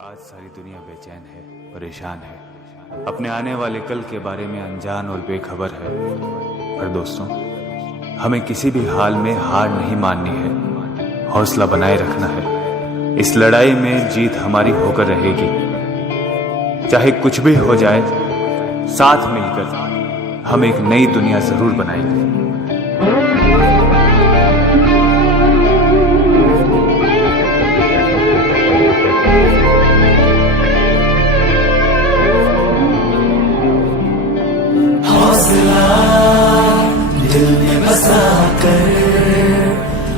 आज सारी दुनिया बेचैन है, परेशान है, अपने आने वाले कल के बारे में अनजान और बेखबर है। पर दोस्तों, हमें किसी भी हाल में हार नहीं माननी है, हौसला बनाए रखना है। इस लड़ाई में जीत हमारी होकर रहेगी। चाहे कुछ भी हो जाए, साथ मिलकर हम एक नई दुनिया जरूर बनाएंगे। हौसला दिल में बसा कर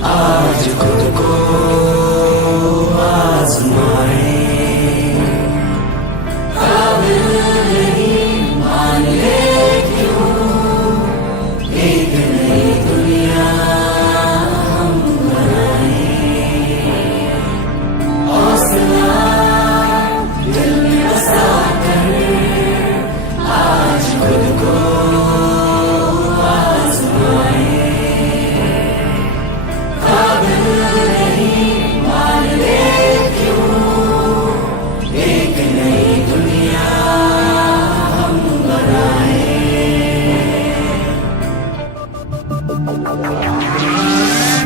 आज खुद को आजमाए। काबिल नहीं मान ले क्यों, एक नई दुनिया हम बनाए। हौसला दिल में बसा कर आज खुद को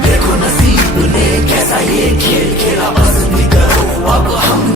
देखो नसीब ने कैसा ये खेल खेला, बस